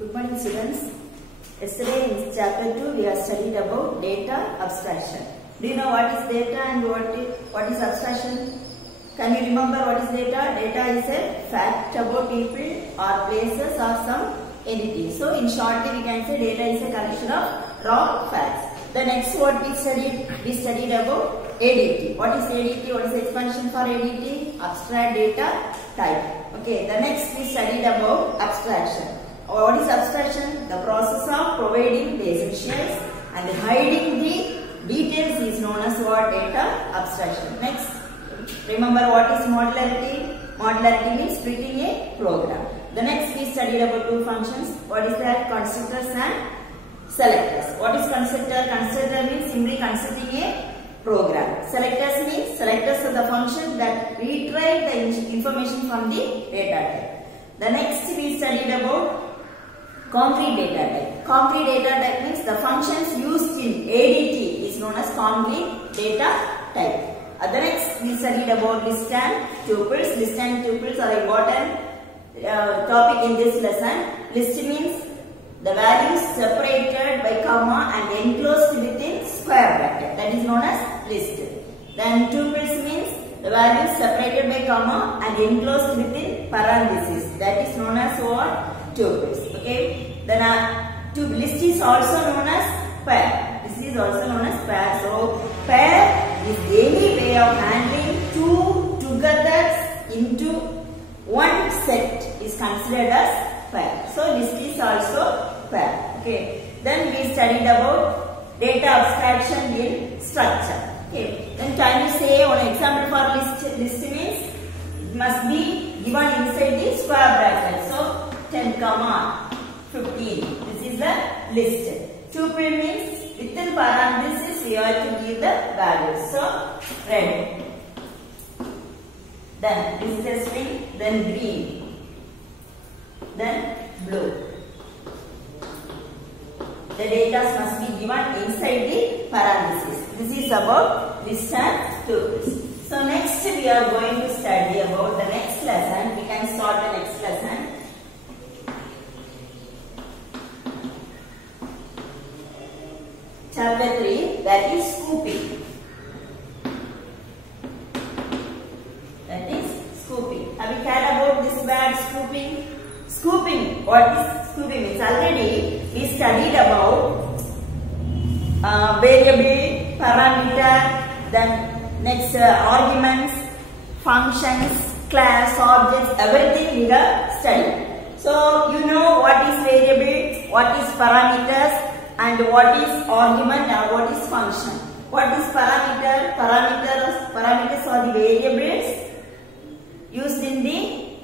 Good morning, students. Yesterday in chapter 2 we have studied about data abstraction. Do you know what is data and what is abstraction? Can you remember what is data? Data is a fact about people or places or some entity. So in shortly we can say data is a collection of raw facts. The next what we studied about ADT. What is ADT? What is the expansion for ADT? Abstract data type. Okay, the next we studied about abstraction. What is abstraction? The process of providing the essentials and hiding the details is known as what? Data abstraction. Next, remember what is modularity? Modularity means splitting a program. The next we studied about two functions. What is that? Constructors and selectors. What is constructor? Constructor means simply constructing a program. Selectors means selectors are the function that retrieve the information from the data type. The next we studied about concrete data type. Concrete data type means the functions used in ADT is known as concrete data type. The next we studied about list and tuples. List and tuples are important topic in this lesson. List means the values separated by comma and enclosed within square bracket. That is known as list. Then tuples means the values separated by comma and enclosed within parentheses. That is known as what? Tuples. Okay. Then list is also known as pair. This is also known as pair. So pair is any way of handling two together into one set is considered as pair. So list is also pair. Okay. Then we studied about data abstraction in structure. Okay. Then can you say one example for list? List means it must be given inside the square bracket. So 10 comma 15. This is the list. Tuple means within parentheses we have to give the values. So red. Then this is a string. Then green. Then blue. The data must be given inside the parentheses. This is about list and tuples. So next we are going to study about the next lesson. We can start the next lesson. Chapter 3, that is scooping. That is scooping. Have you heard about this word scooping? Scooping. What is scooping? Means already we studied about variable, parameter, then next arguments, functions, class, objects, everything we have studied. So you know what is variable, what is parameters, and what is argument or what is function. What is parameter? Parameters are the variables used in the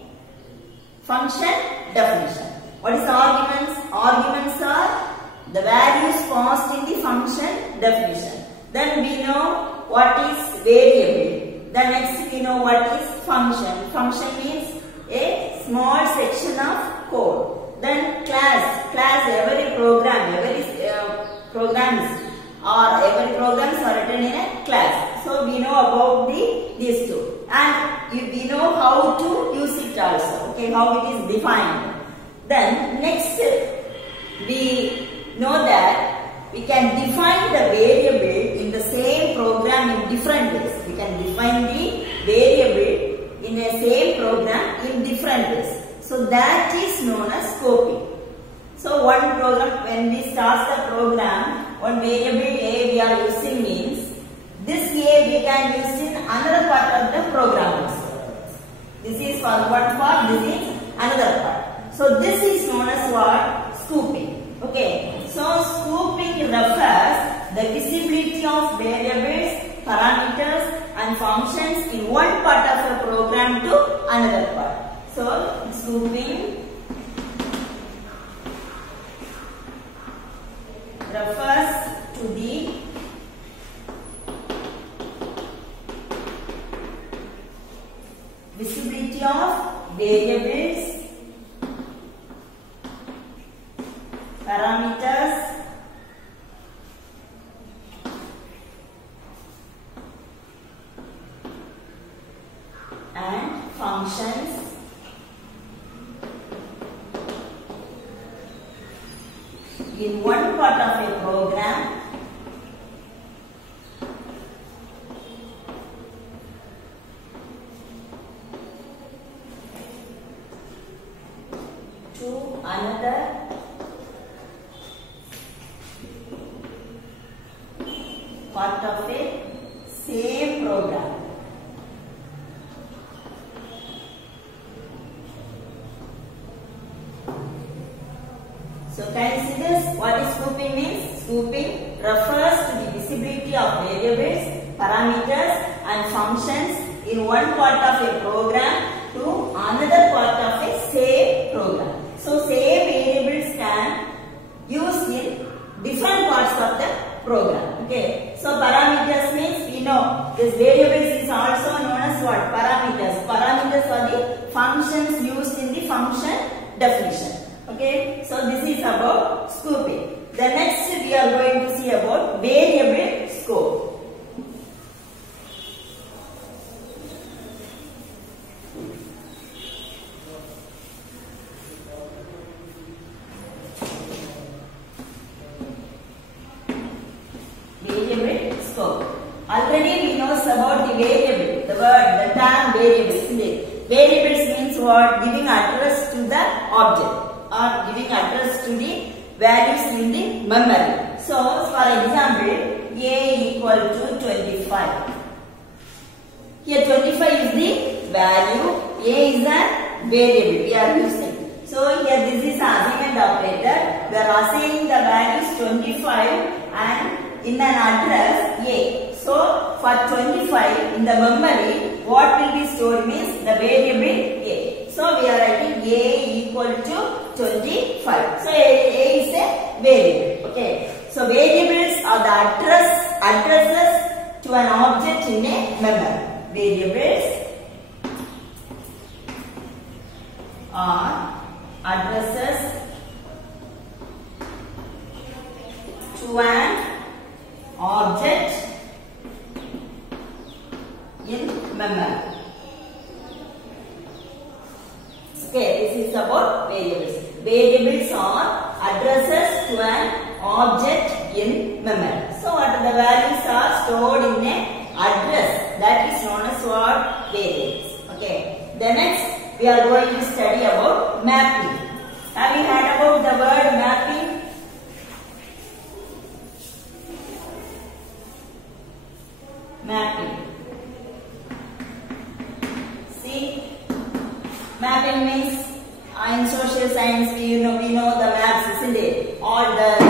function definition. What is arguments? Arguments are the values passed in the function definition. Then we know what is variable. Then next we know what is function. Function means a small section of code. Then class every program, every programs are written in a class. So we know about these two, and we know how to use it also. Okay, how it is defined. Then next we know that we can define the variable in the same program in different ways. We can define the variable in the same program in different ways. So that is known as scoping. So one program, when we start the program, one variable A we are using means this A we can use in another part of the program also. This is for one part, this is another part. So this is known as what? Scooping. Okay. So scooping refers the visibility of variables, parameters and functions in one part of the program to another part. So scooping refers to the visibility of variables, parameters and functions in one part of a program to another part of a same program. So can you see this? What is scooping means? Scooping refers to the visibility of variables, parameters and functions in one part of a program to another part of a same program. So same variables can use in different parts of the program. Okay. So parameters means we know this variables is also known as what? Parameters. Parameters are the functions used in the function definition. Okay, so this is about scooping. The next we are going to see about variable scope. Variable scope. Already we know about the variable, the word, the term variable, isn't it? Variables means what? Giving address to the object, or giving address to the values in the memory. So, for example, A equal to 25. Here 25 is the value, A is a variable we are using. So, here this is assignment operator. We are assigning the values 25 and in an address A. So, for 25 in the memory, what will be stored means the variable A. So, we are writing A equal to 25. So, A is a variable. Okay. So, variables are the addresses to an object in a memory. Variables are addresses to an object in memory. Okay, this is about variables. Variables are addresses to an object in memory. So, what the values are stored in a address, that is known as what? Variables. Okay. The next we are going to study about mapping. Have you heard about the word mapping? Mapping. See, mapping means in social science we know the maps, isn't it? All the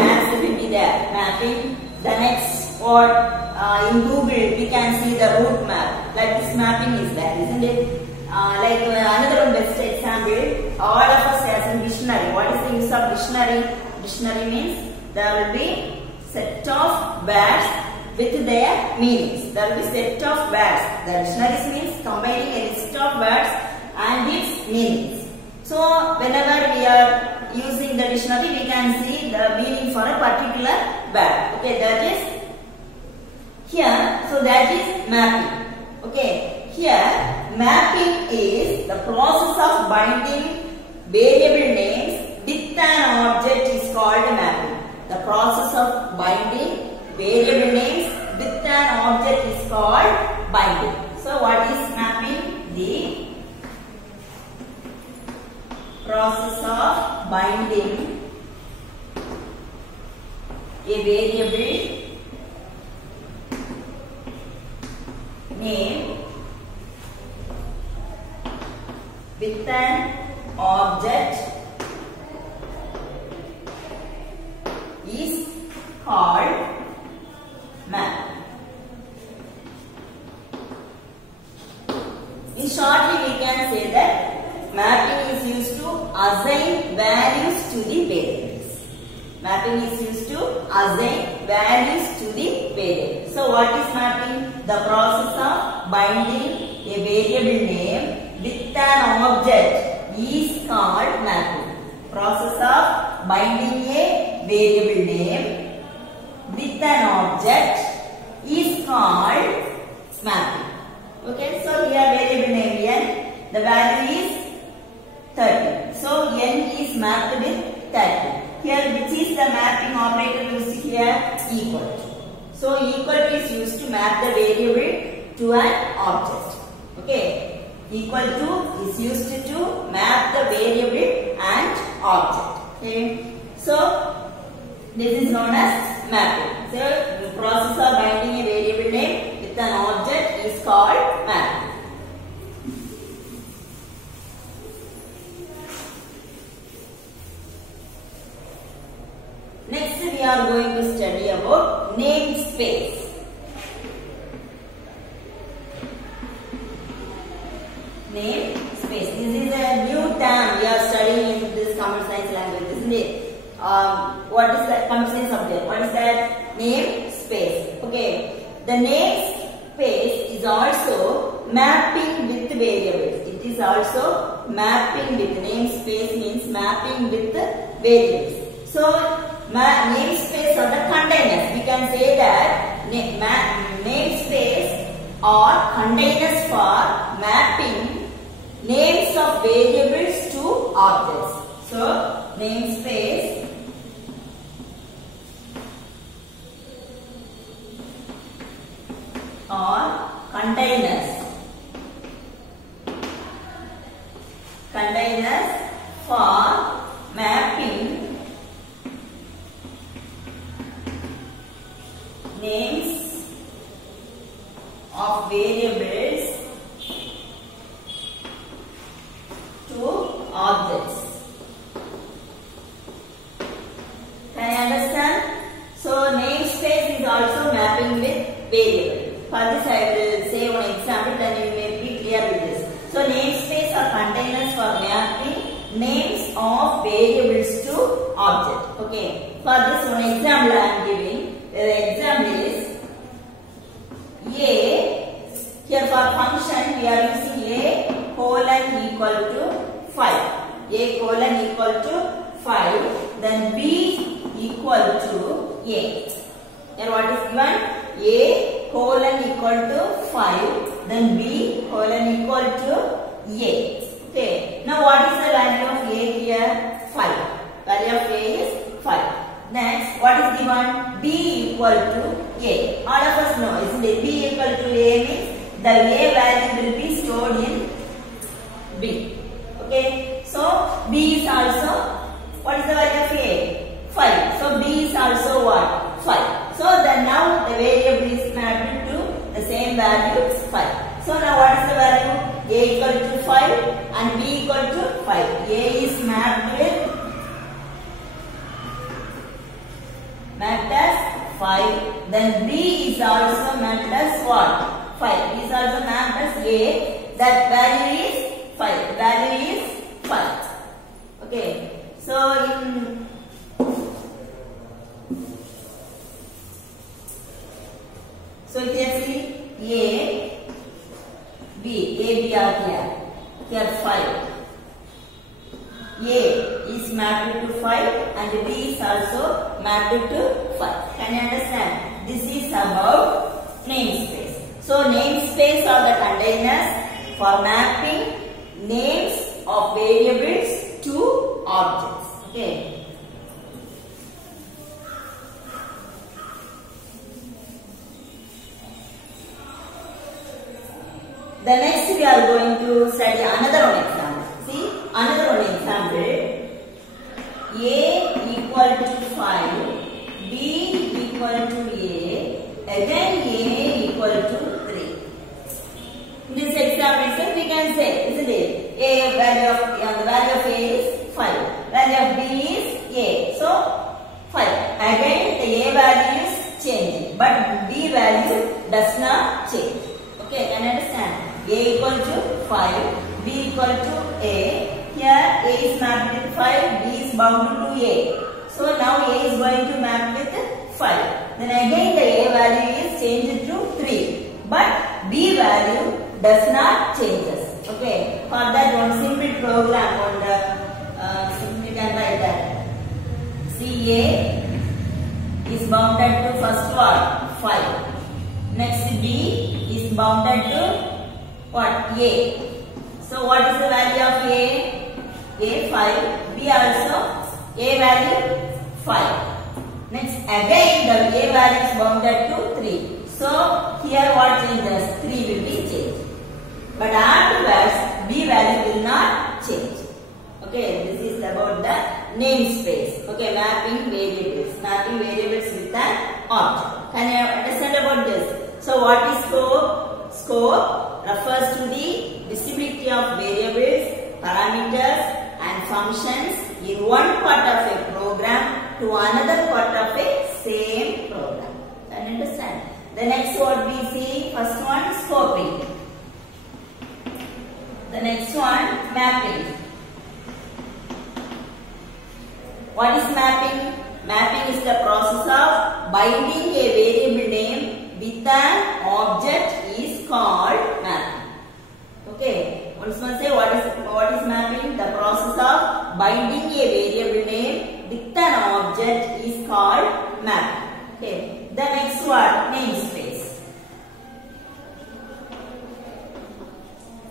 maps will be there. Mapping. The next what? In Google we can see the route map. Like this mapping is there, isn't it? Like another one best example, all of us as in dictionary. What is the use of dictionary? Dictionary means there will be set of words with their meanings. There will be set of words. The dictionary means combining a list of words and its meanings. So whenever we are using the dictionary, we can see the meaning for a particular word. Okay, that is here. So that is mapping. Okay, here mapping is the process of binding variable names with an object is called mapping. The process of binding variable names with an object is called binding. So what is mapping? The process of binding a variable name with an object is called map. In shortly we can say that mapping is used to assign values to the variables. Mapping is used to assign values to the variable. So what is mapping? The process of binding a variable name with an object is called mapping. Process of binding a variable name with an object is called mapping. Okay, so here variable name n, the value is 30. So n is mapped with 30. here which is the mapping operator used here? Equal to. So equal to is used to map the variable to an object. Okay. Equal to is used to map the variable and object. Okay. So this is known as mapping. So the process of binding a variable name with an object is called mapping. Next we are going to study about namespace. Namespace. This is a new term we are studying in this computer science language, isn't it? What is the computer science subject? What is that? Namespace. Okay. The namespace is also mapping with variables. It is also mapping with namespace means mapping with variables. So namespace are the containers. We can say that namespace are containers for mapping names of variables to objects. So namespace are containers for mapping names of variables to objects. Can you understand? So namespace is also mapping with variable. For this I will say one example, then you may be clear with this. So namespace are containers for mapping names of variables to object. Okay. For this one example I am giving. The example is A. Here for function we are using A colon equal to 5. A colon equal to 5. Then B equal to A. Here what is given? A colon equal to 5. Then B colon equal to A. Okay. Now what is the value of A here? 5. Value of A is 5. Next, what is given? B equal to A. All of us know, isn't it? B equal to A means the A value will be stored in B. Okay. So B is also, what is the value of A? 5. So B is also what? 5. So then now the variable is mapped to the same value 5. So now what is the value? A equal to 5 and B equal to 5. A is mapped as 5. Then B is also mapped as what? 5. B is also mapped as A. That value is 5. Value is 5. Okay. So here see A, B are here. Here 5. A is mapped to 5 and B is also mapped to 5. Can you understand? This is about namespace. So namespace are the containers for mapping names of variables to objects. Okay. The next we are going to study another one example. See, another one example. A equal to 5, B equal to A, again A equal to 3. In this example itself we can say, isn't it? The value of A is 5. Value of B is A. So 5. Again the A value is changing, but B value does not change. Okay, can you understand? A equal to 5, B equal to A. Here A is mapped with 5, B is bounded to A. So now A is going to map with 5. Then again the A value is changed to 3. But B value does not changes. Okay. For that one simple program on the simply can write that. See, A is bounded to first what? 5. Next B is bounded to what? A. So what is the value of A? A 5. B also A value 5. Next again the A value is bounded to 3. So here what changes? 3 will be changed. But afterwards B value will not change. Okay, this is about the namespace. Okay, mapping variables with an object. Can you understand about this? So what is scope? Scope refers to the visibility of variables, parameters and functions in one part of a program to another part of a same program. Can you understand? The next what we see, first one scoping. The next one mapping. What is mapping? Mapping is the process of binding a variable name with an object is called mapping. Okay, once more say what is mapping? The process of binding a variable name with an object is called mapping. Okay, the next one namespace.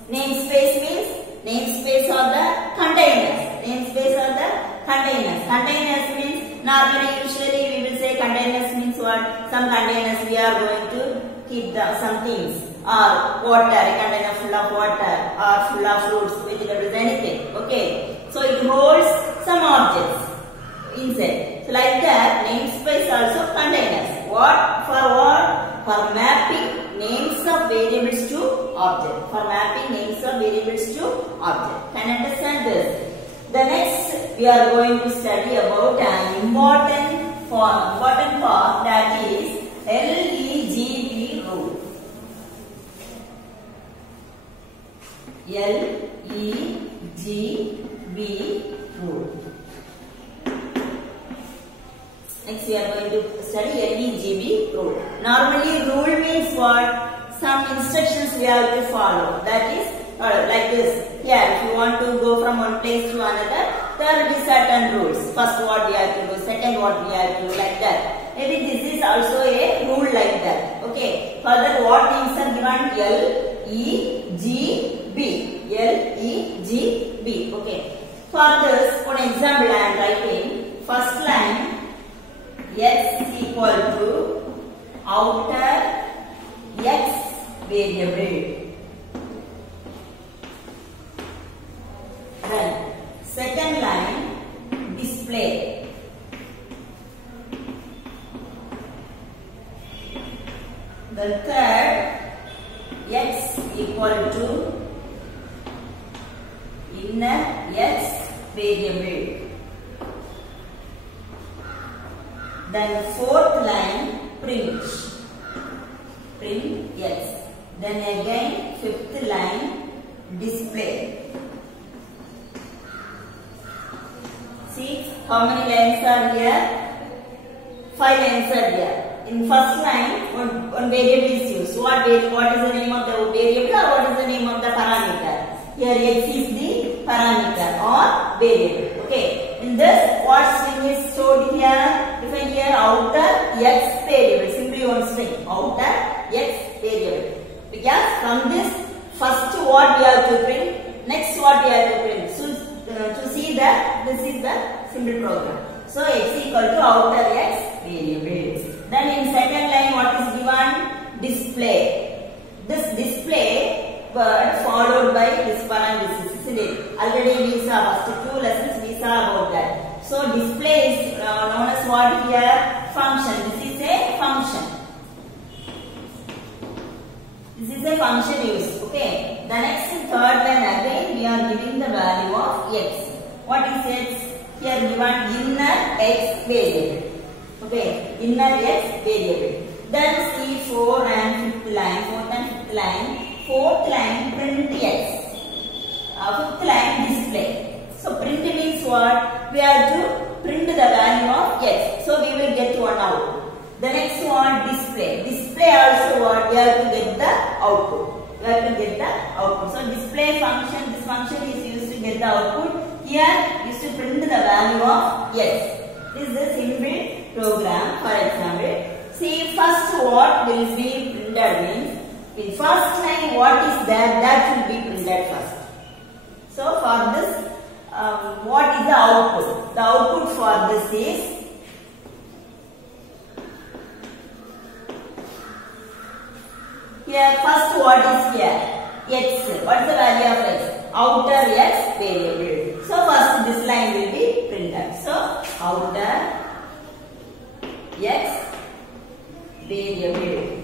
Namespace means namespace of the containers. Namespace of the containers. Containers means normally usually we will say containers means what? Some containers we are going to keep some things or water, a container full of water or full of fruits, vegetables, anything. Okay. So it holds some objects inside. So like that namespace also containers. What? For what? For mapping names of variables to object. For mapping names of variables to object. Can you understand this? The next we are going to study about an important part, that is LEGB rule. LEGB rule. Next we are going to study LEGB rule. Normally rule means what? Some instructions we have to follow. That is like this. Here if you want to go from one place to another, there will be certain rules. First what we have to do, second what we have to do, like that. Maybe this is also a rule like that. Okay. Further what names are given? LEGB. LEGB. Okay. For this, one example I am writing. First line, x equal to outer x variable. Then second line, display. The third, x equal to inner x variable. Then fourth line, print x. Then again fifth line, display. See how many lines are here? 5 lines are here. In first line, one variable is used. What is the name of the variable or what is the name of the parameter? Here x is the parameter or variable. Okay. In this, what string is stored here? Defined here, outer x variable. Simply one string, outer x variable. Because from this, first what we have to print, next what we have to print. So to see that this is the simple program. So x equal to outer x variable. Then in second line what is given? Display. This display word followed by this parenthesis, isn't it? Already we saw first 2 lessons we saw about that. So display is known as what here? Function. This is a function. This is a function used. Okay. The next third line again we are giving the value of x. What is x? Here given inner x variable. Okay, inner x variable. Then see 4 and 5th line, 4th and 5th line. 4th line print x. 5th line display. So print means what? We have to print the value of x. So we will get one output. The next one display. Display also what? We have to get the output. We have to get the output. So display function, this function is used to get the output. Here is to print the value of x. This is the simple program. For example, see first what will be printed means in first line what is there, that will be printed first. So for this what is the output? The output for this is Here first what is here? X. What is the value of x? Outer x variable. So first this line will be printed. So outer x variable.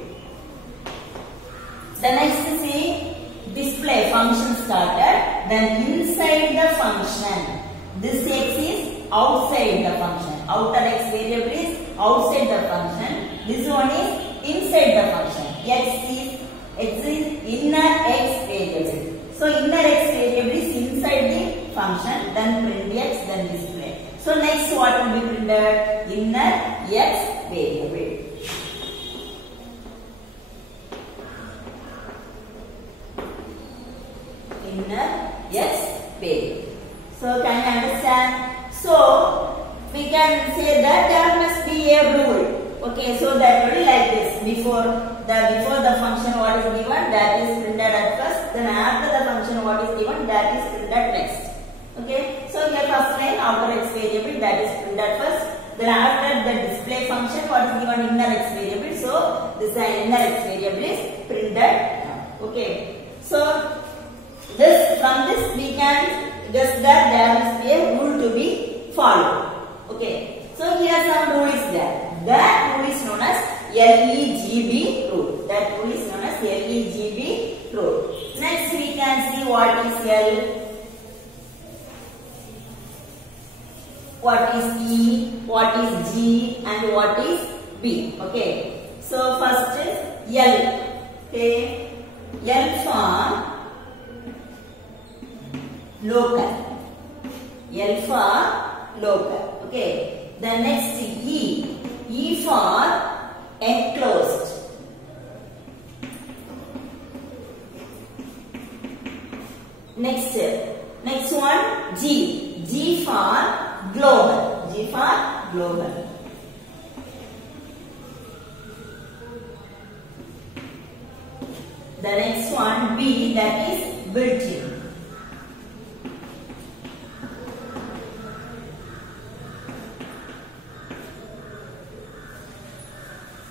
The next see display function started. Then inside the function, this x is outside the function. Outer x variable is outside the function. This one is inside the function. X is inner x variable. So inner x variable is inside the function. Then print x, then display. So next what will be printed? Inner x variable. Inner x variable. So can you understand? So we can say that there must be a rule. Okay, so that will be like this. Before the function what is given, that is printed at first. Then after the function what is given, that is printed next. Okay, so here first line outer x variable, that is printed first. Then after the display function what is given, inner x variable. So this inner x variable is printed. Okay, so from this we can guess that there must be a rule to be followed. Okay, so here some rule is there. That rule is known as LEGB rule. That rule is known as LEGB rule. Next we can see what is L, what is E, what is G and what is B. Okay, so first is L. Okay, L for local. L for local. Okay, the next E. E for enclosed. Next one G. G for global. G for global. The next one B, that is built-in.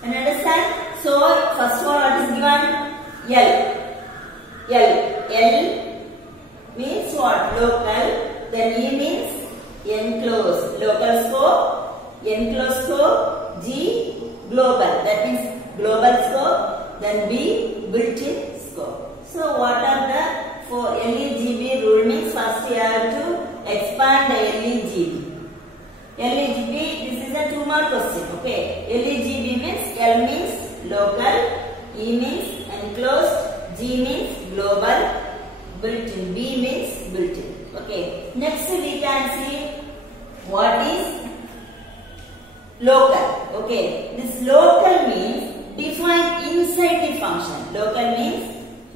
And understand? So first one what is given? L. L means what? Local. Then E means enclosed. Local scope, enclosed scope. G global. That means global scope. Then B built-in scope. So what are the four LEGB rule means? First you have to expand the LEGB. LEGB, this is a 2 mark question. Okay, LEGB means L means local, E means enclosed, G means global, built-in, B means built-in. Okay, next we can see what is local. Okay, this local means defined inside the function. Local means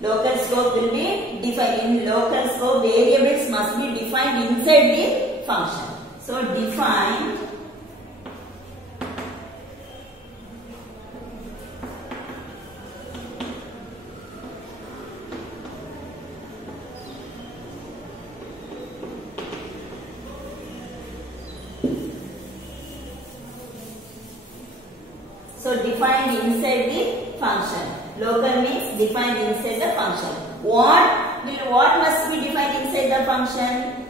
local scope will be defined. In local scope, variables must be defined inside the function. So defined inside the function. Local means defined inside the function. What must be defined inside the function?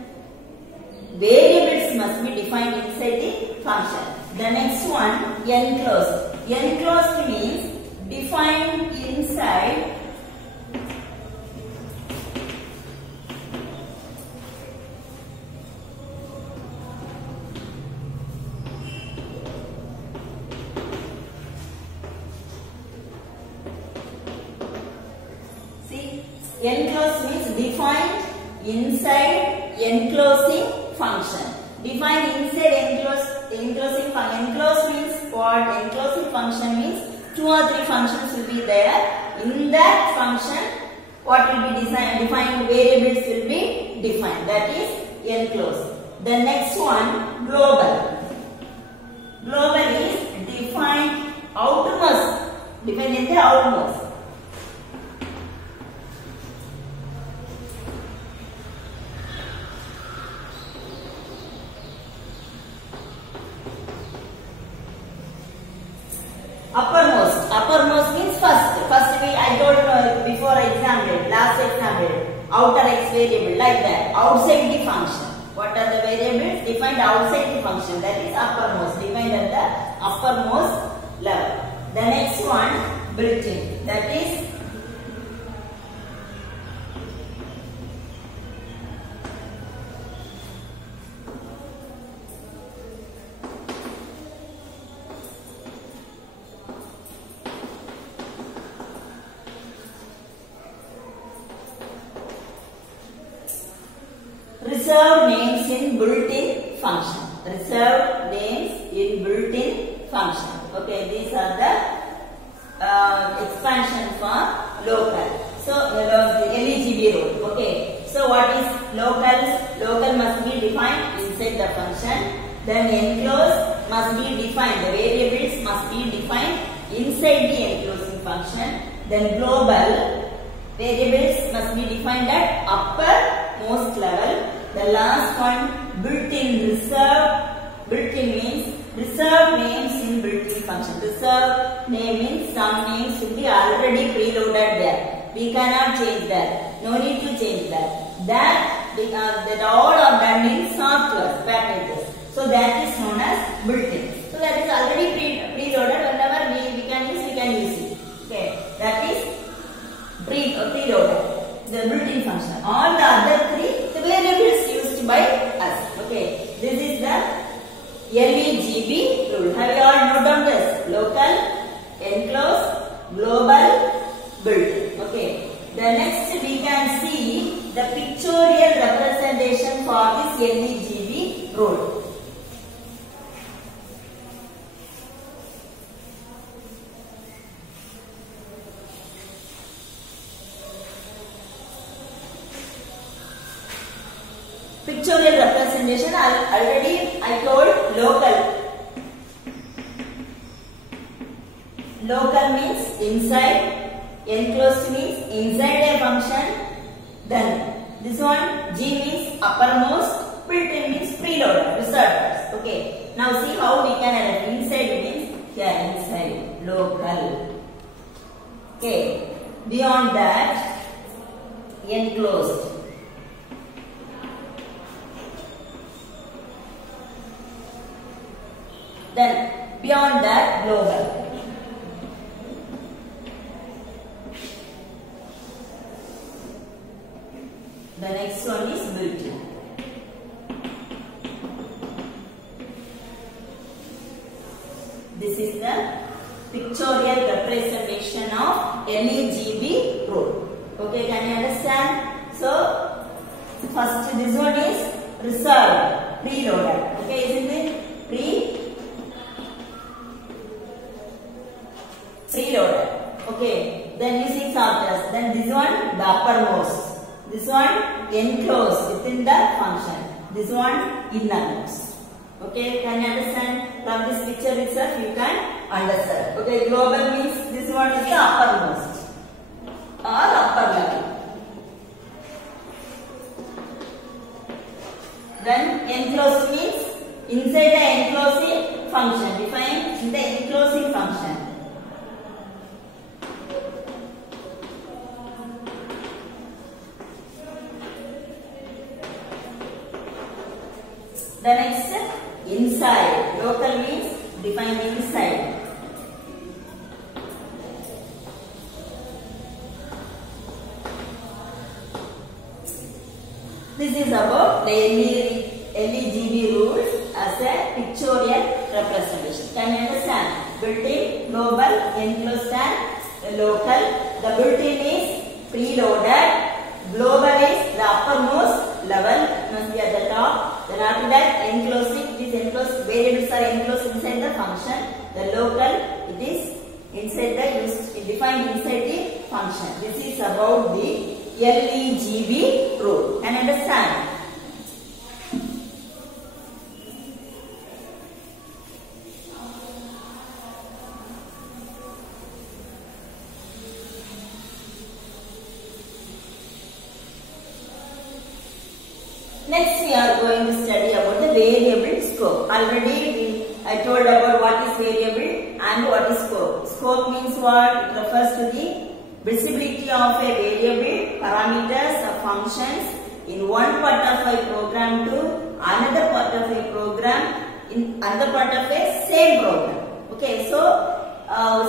Variables must be defined inside the function. The next one, enclosed. Enclosed means defined inside enclosed means defined inside enclosing function. Defined inside enclosing function. Enclosed means what? Enclosing function means 2 or 3 functions will be there. In that function, what will be defined? Variables will be defined. That is enclosed. The next one, global. Global is defined outermost. Defined in the outermost. Uppermost means first. I told outer x variable like that, outside the function. What are the variables defined outside the function? That is uppermost, defined at the uppermost level. The next one, built-in, that is reserved names in built-in function. Reserved names in built-in function. Okay, these are the expansion for local. So the LEGB rule. Okay, so what is locals? Local must be defined inside the function. Then enclosed must be defined. The variables must be defined inside the enclosing function. Then global variables must be defined at uppermost level. The last one, built-in reserved. Built-in means reserved names in built-in function. Reserved name means some names will be already preloaded there. We cannot change that. No need to change that. That all are done in software packages. So that is known as built-in. So that is already preloaded. Whenever we can use it. Okay, that is preloaded. The built-in function. All the other three, the variables used by us. Okay, this is the LEGB rule. Have you all noted down this? Local, enclosed, global, built-in. Okay. The next we can see the pictorial representation for this LEGB rule. Pictorial representation, already I told local. Local means inside, enclosed means inside a function. Then this one G means uppermost, built-in means preloaded, reserved. Okay. Now see how we can add inside means here inside, local. Okay. Beyond that, enclosed. Then beyond that, global. The next one is built-in. This is the pictorial representation of LEGB rule. Okay, can you understand? So first this one is reserved, preloaded. Okay, isn't it? Preloaded. Okay. Then using software. Then this one the uppermost. This one enclosed within the function. This one innermost. Okay. Can you understand? From this picture itself you can understand. Okay. Global means this one is the uppermost or upper level. Then enclosed means inside the enclosing function. Define in the enclosing function. The next, inside. Local means defined inside. This is about the LEGB rules as a pictorial representation. Can you understand? Built-in, global, enclosed and local. The built-in is preloaded. Global is the uppermost level, must be at the top. Then after that, enclosing, these enclosed variables are enclosed inside the function. The local, it is inside the defined inside the function. This is about the LEGB rule. Can you understand? Next we are going to study about the variable scope. Already I told about what is variable and what is scope. Scope means what? It refers to the visibility of a variable, parameters or functions in one part of a program to another part of a program in another part of a same program. Okay, so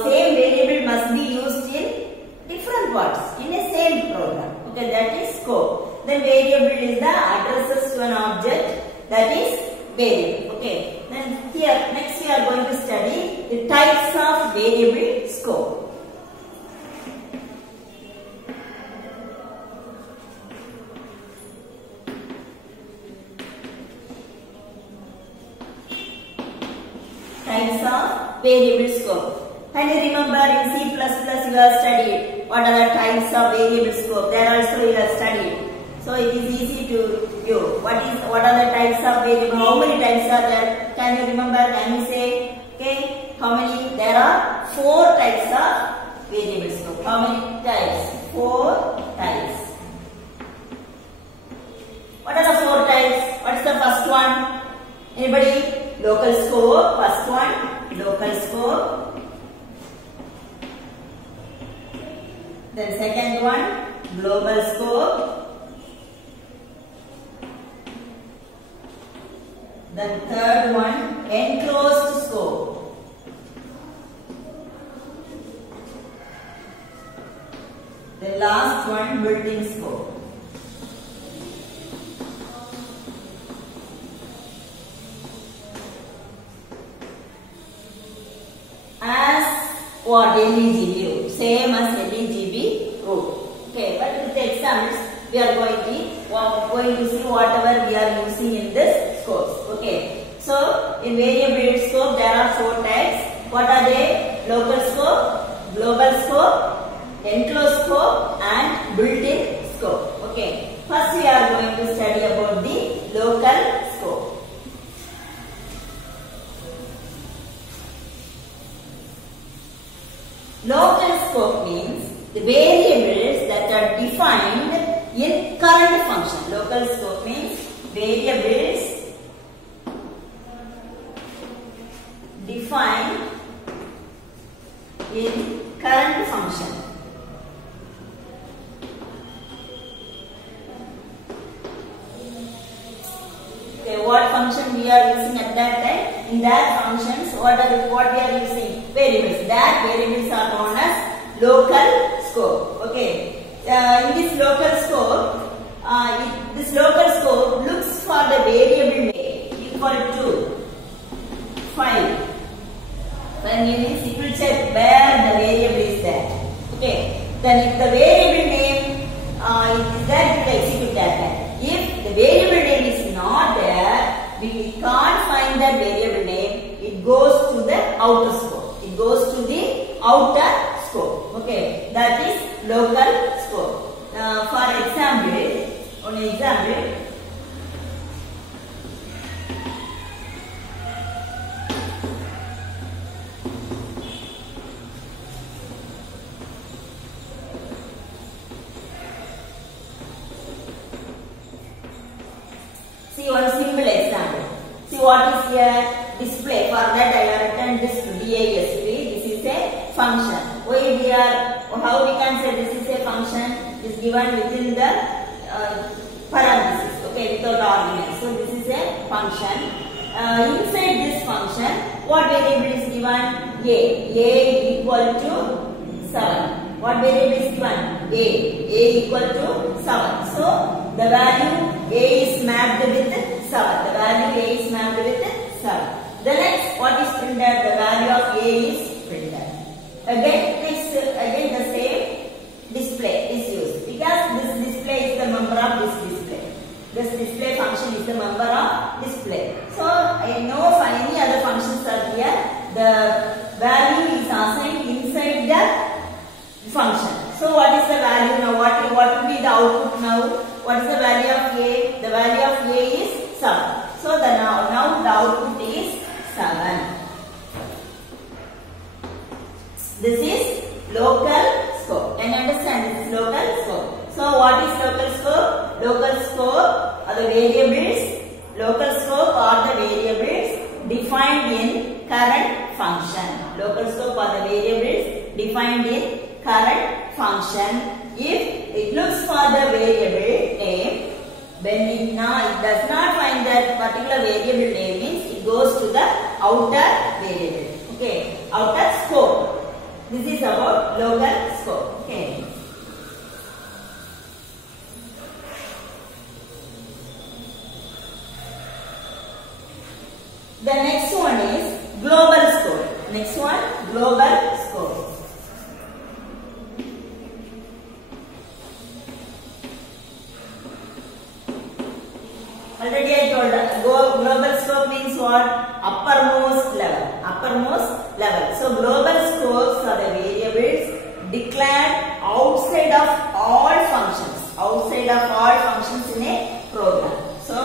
same variable must be used in different parts in a same program. Okay, that is scope. Then variable is the addresses to an object, that is variable. Okay, then here next we are going to study the types of variable scope. Types of variable scope. Can you remember in C++ you have studied what are the types of variable scope? There also you have studied. So it is easy to view. What are the types of variable? How many types are there? Can you remember? Can you say? Okay. How many? There are 4 types of variable scope. How many types? 4 types. What are the 4 types? What is the first one? Anybody? Local scope, first one, local scope. Then second one, global scope. Then third one, enclosed scope. The last one, built-in scope. As what LEGB rule, same as LEGB rule. Okay, but with the examples we are going to see whatever we are using in this course. Okay, so in variable scope there are 4 types. What are they? Local scope, global scope, enclosed scope, and built-in scope. Okay, first we are going to study about the local scope. Local scope means the variables that are defined in current function. Local scope means variables defined in current function. Okay, what function we are using at that time? In that functions, what we are using? Variables. That variables are known as local scope. Okay. In this local scope, this local scope looks for the variable name equal to 5. When means it will check where the variable is there. Okay. Then if the variable name is there, it will execute that. If the variable name is not there, we can't find that variable name. It goes to the outer scope. It goes to the outer scope. Okay, that is local scope. For example, see one simple example. See what is here? Display. For that I have written this DISP. This is a function. Why we are? How we can say this is a function? Is given within the parenthesis. Okay, without argument. So this is a function. Inside this function, what variable is given? A equal to 7. What variable is given? A equal to 7. So the value A is mapped with 7. The value A is mapped with 7. The next, what is printed? The value of A is printed. Again the same display is used because this display is the member of this display. This display function is the member of display. So I know for any other functions are here, the value is assigned inside the function. So what is the value now? What will be the output now? What is the value of A? The value of A is 7. So now the output is 7. This is local scope. Can you understand? This is local scope. So what is local scope? Local scope are the variables. Local scope are the variables defined in current function. Local scope are the variables defined in current function if it looks for the variable name. When it does not find that particular variable name, means it goes to the outer variable. Okay, outer scope. This is about local scope. Okay. The next one is global scope. Next one, global scope. Already I told global scope means what? Uppermost level. Uppermost level. So global scopes are the variables declared outside of all functions. Outside of all functions in a program. So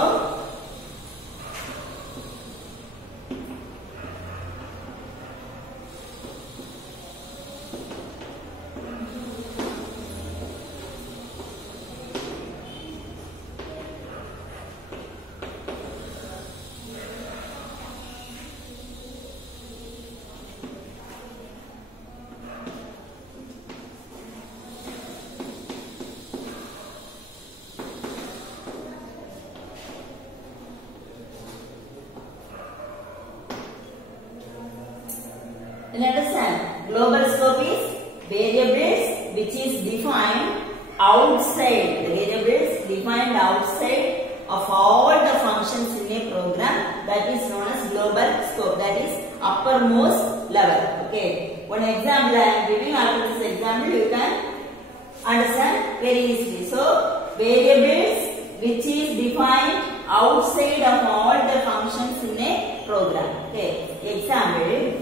you understand? Global scope is variables which is defined outside. The variables defined outside of all the functions in a program, that is known as global scope. That is uppermost level. Okay. One example I am giving. After this example, you can understand very easily. So variables which is defined outside of all the functions in a program. Okay. Example.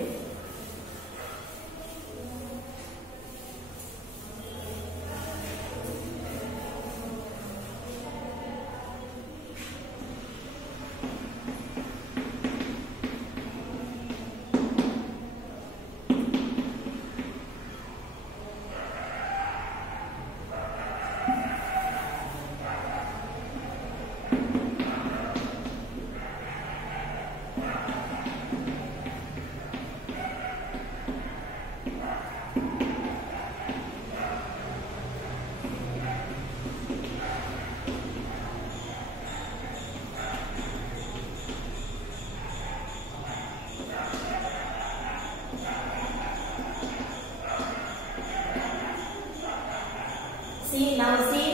Now see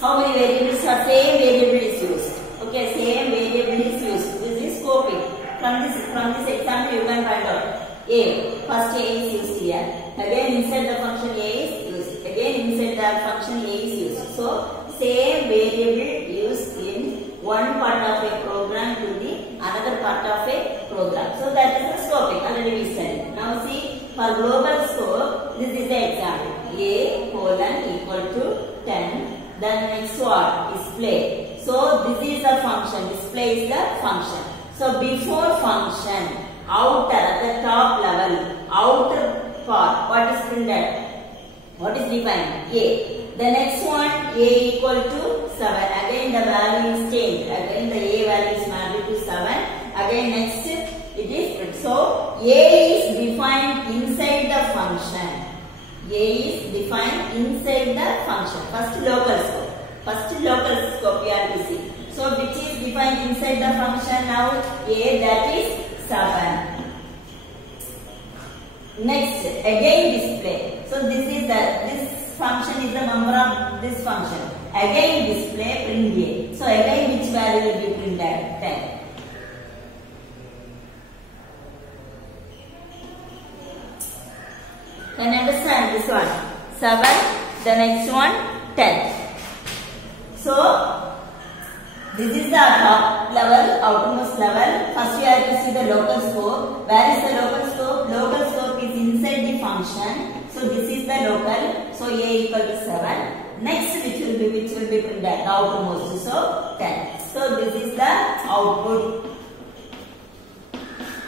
how many variables are same variable is used. Okay, same variable is used. This is scoping. From this example you can find out. A. First A is used here. Again inside the function A is used. Again inside the function A is used. So same variable used in one part of a program to the another part of a program. So that is the scoping. Already we studied. Now see, for global scope, this is the example. A colon equal to 10. Then next one, display. So this is the function. Display is the function. So before function, outer at the top level, outer part, what is printed? What is defined? A. The next one, A equal to 7. Again the value is changed. Again the A value is mapped to 7. Again next it is printed. So A is defined inside the function. A is defined inside the function. First local scope. First local scope we have to see. So which is defined inside the function now? A, that is 7. Next, again display. So this function is the member of this function. Again display print A. So again which value will be printed? 10. Can you understand this one? 7, the next one 10. So this is the top level, outermost level. First we have to see the local scope. Where is the local scope? Local scope is inside the function. So this is the local. So A equal to 7. Next which will be printed? The outermost. So 10. So this is the output.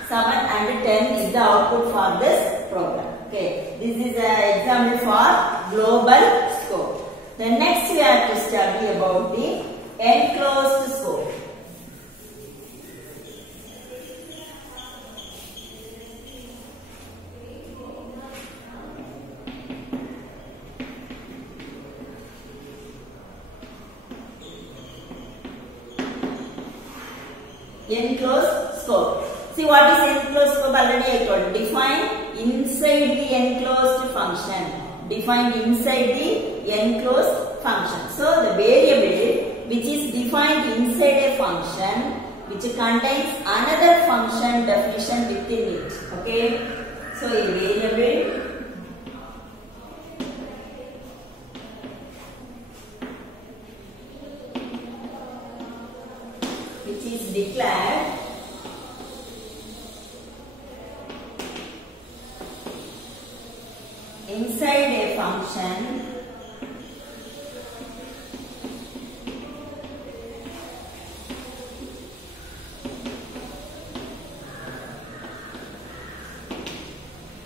7 and 10 is the output for this program. Okay, this is an example for global scope. The next we have to study about the enclosed scope. enclosed scope. See what is enclosed scope? Already I told. Define inside the enclosed function. Defined inside the enclosed function. So the variable which is defined inside a function which contains another function definition within it. Okay. So a variable which is declared inside a function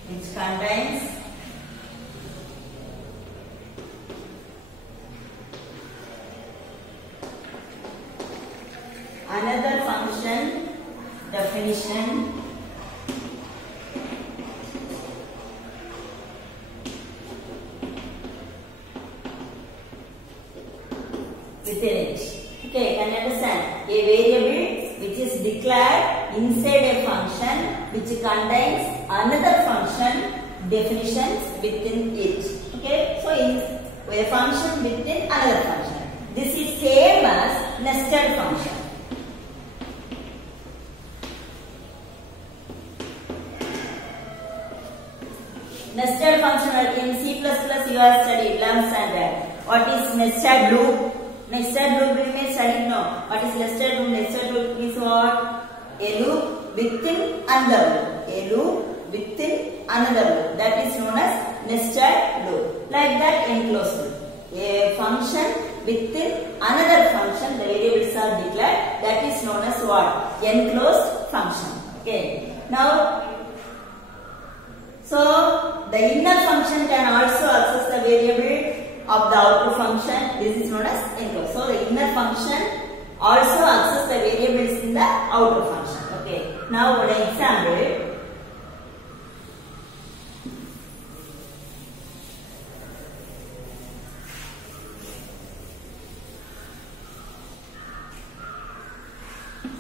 which contains another function definition within it. Okay, can you understand? A variable which is declared inside a function which contains another function definitions within it. Okay, so in a function within another function. This is same as nested function. Nested function in C++ you have studied, learned standard. What is nested loop? Nested loop we may study now. What is nested loop? Nested loop is what? A loop within another loop. A loop within another loop. That is known as nested loop. Like that enclosed loop. A function within another function, the variables are declared. That is known as what? Enclosed function. Okay. Now, so the inner function can also access the variable of the outer function. This is known as enclosed. So the inner function also access the variables in the outer function. Okay. Now one example.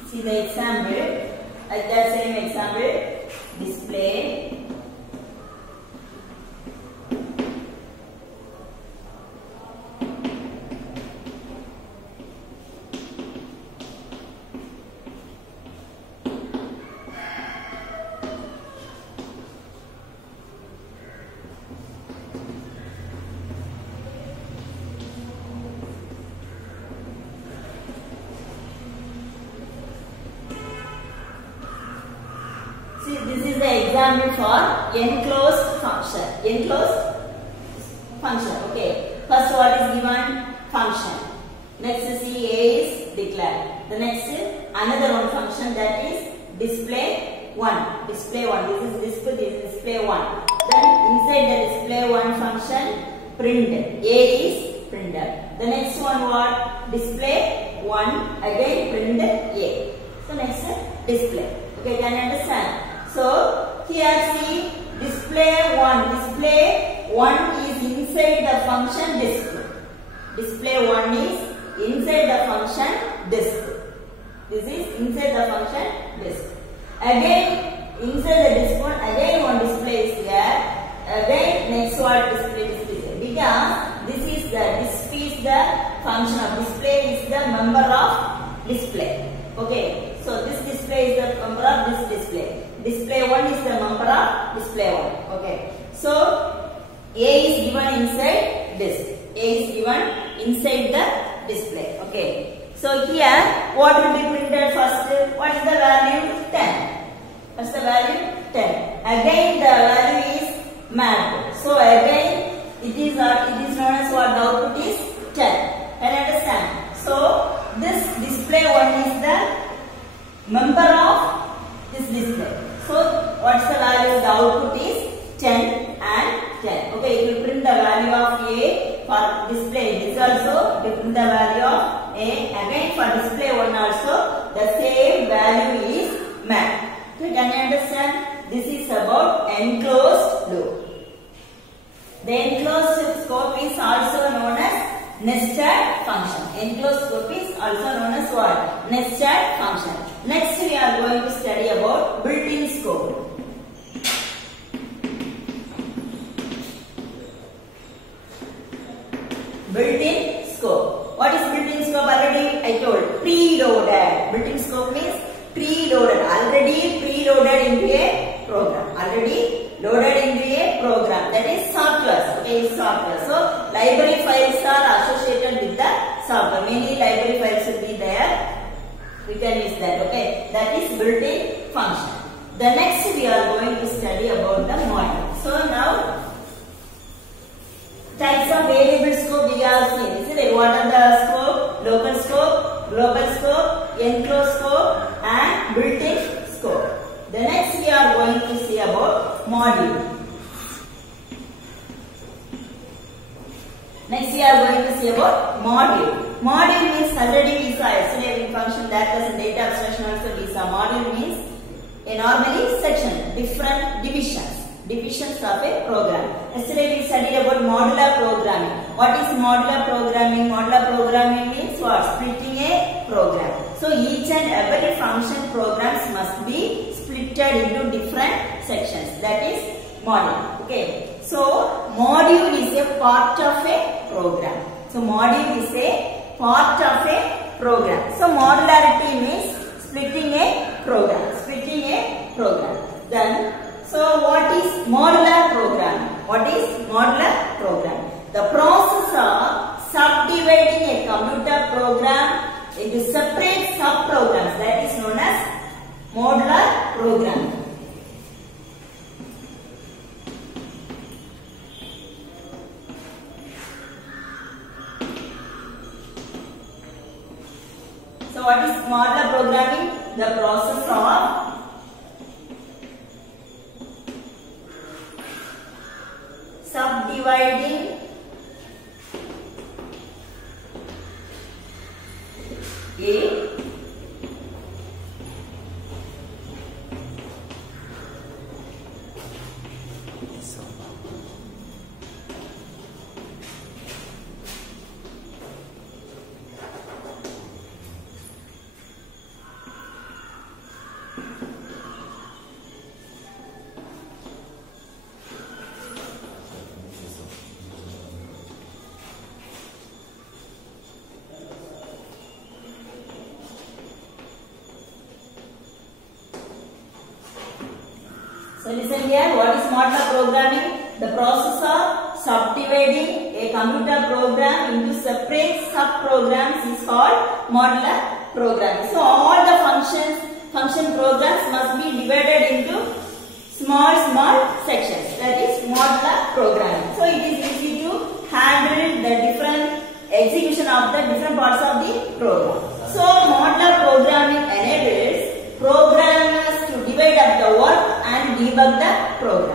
See the example. Like that same example. Display. See, this is the example for enclosed function. Enclosed function. Okay. First, what is given? Function. Next, see A is declared. The next is another one function, that is display 1. Display 1. This is display 1. Then inside the display 1 function, print. A is printed. The next one what? Display 1. Again print A. So next display. Okay, can you understand? So here see display 1. Display 1 is inside the function display. Display 1 is inside the function display. This is inside the function display. Again inside the display, again one display is here. Again next one display is here. Because this is the function of display is the member of display. Okay. So this display is the member of this display. Display 1 is the member of display 1. Okay. So A is given inside this. A is given inside the display. Okay. So here what will be printed first? What is the value? 10. What's the value? 10. Again the value is mapped. So again it is known as what? The output is 10. Can you understand? So this display 1 is the member of this display. So what's the value? The output is 10 and 10. Okay, it will print the value of A for display. This also it will print the value of A. Again for display 1 also the same value is mapped. Okay, can you understand? This is about enclosed loop. The enclosed scope is also known as nested function. Enclosed scope is also known as what? Nested function. Next we are going to study about built-in scope. Built-in scope. What is built-in scope? Already I told. Preloaded. Built-in scope means preloaded. Already preloaded into a program. Already loaded into a program. That is software. Okay, software. So library files are associated with the software. Many library files will be there. We can use that. Okay, that is built-in function. The next we are going to study about the module. So now types of variable scope we have seen. Isn't it? What are the scope? Local scope, global scope, enclosed scope, and built-in scope. The next we are going to see about module. Next we are going to see about module. Module means already we saw yesterday in function that was a data abstraction also we saw. Module means a normally section, different divisions of a program. Yesterday we studied about modular programming. What is modular programming? Modular programming means what? Splitting a program. So each and every function programs must be splitted into different sections. That is module. Okay. So module is a part of a program. So module is a part of a program. So modularity means splitting a program. Splitting a program. Then so what is modular programming? What is modular programming? The process of subdividing a computer program into separate subprograms, that is known as modular programming. So what is modular programming? The process of subdividing a So listen here, what is modular programming? The process of subdividing a computer program into separate subprograms is called modular programming. So all the function programs must be divided into small sections. That is modular programming. So it is easy to handle the different execution of the different parts of the program. So modular programming enables programmers to divide up the work and debug the program.